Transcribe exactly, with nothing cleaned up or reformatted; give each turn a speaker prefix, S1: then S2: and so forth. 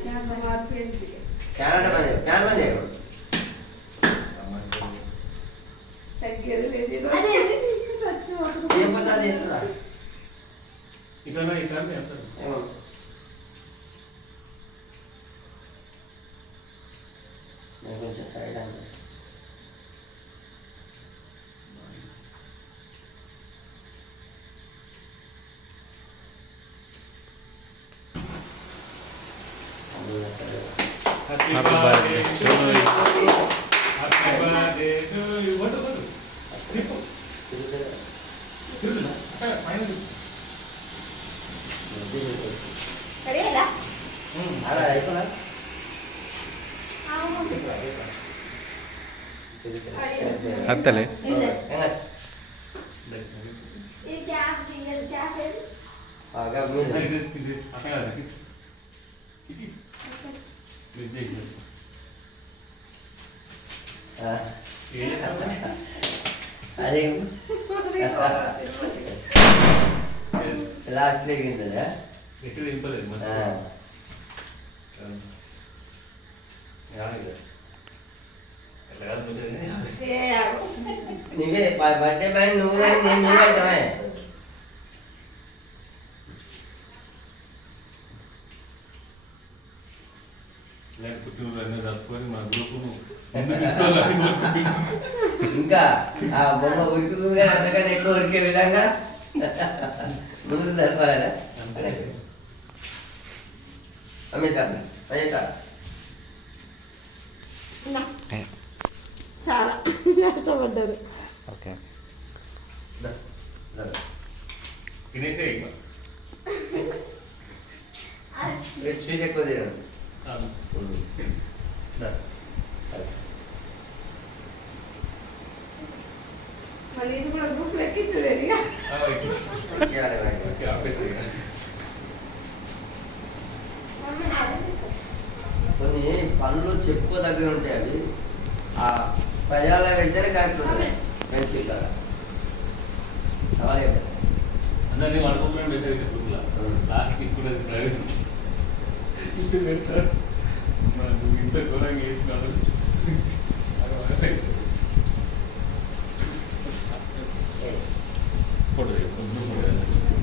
S1: Fan అంటే పని fan పని చేయరు
S2: ఇట్లా ఇట్లా
S1: ఏమో నేను కొంచెం సైడ్ అంటే
S2: Happy birthday to you. Happy birthday to you. What what? Tripo. Tripo. Apa? Main dulu.
S3: Tadi ada?
S1: Hmm, ada itu kan?
S4: ಹತ್ತಲೆ
S1: Enggak.
S3: Ini cap, tinggal cap ini.
S1: Agak bisa.
S2: Ini ini apa yang ada? Ini. Ini.
S1: Ah,
S2: Ini apa?
S1: ada yang
S2: Yes.
S1: last leg gitu ya.
S2: Itu simple ya, Mas.
S1: Ah,
S2: Ya, ya. Legal mucho ini.
S3: Iya.
S1: ini birthday main nunggu kan ini nunggu aja main.
S2: Lihat putulannya dapat mana dulu pun. Ini bisa lagi berkumpul.
S1: Enggak, ah bongga begitu tuh kan ada kan ekor ke bilang kan. Menurut saya apa ada? Amit kan, ayo kan.
S3: Nah,
S4: Eh.
S3: salah. Ya coba dari.
S4: Okay
S1: Dah, dah.
S2: Ini sih, Pak.
S1: Wes sweet ekor dia.
S2: Ah.
S1: Dah.
S3: Mali itu kalau gue lagi tuh dari ya.
S2: Ah, itu.
S1: Ya ada lagi.
S2: Oke, apa sih?
S3: Mama ada sih.
S1: కొన్ని పనులు చెప్పుకో దగ్గర ఉంటాయి అవి ఆ ప్రజల వెళ్తేనే correct ఉంటుంది పెన్సిల్ లాగా అలాగే
S2: Anda ni mana pun biasa kita pulang. Last week pun ada drive. Itu betul. Mana mungkin tu orang ni kalau. Foto ya, foto.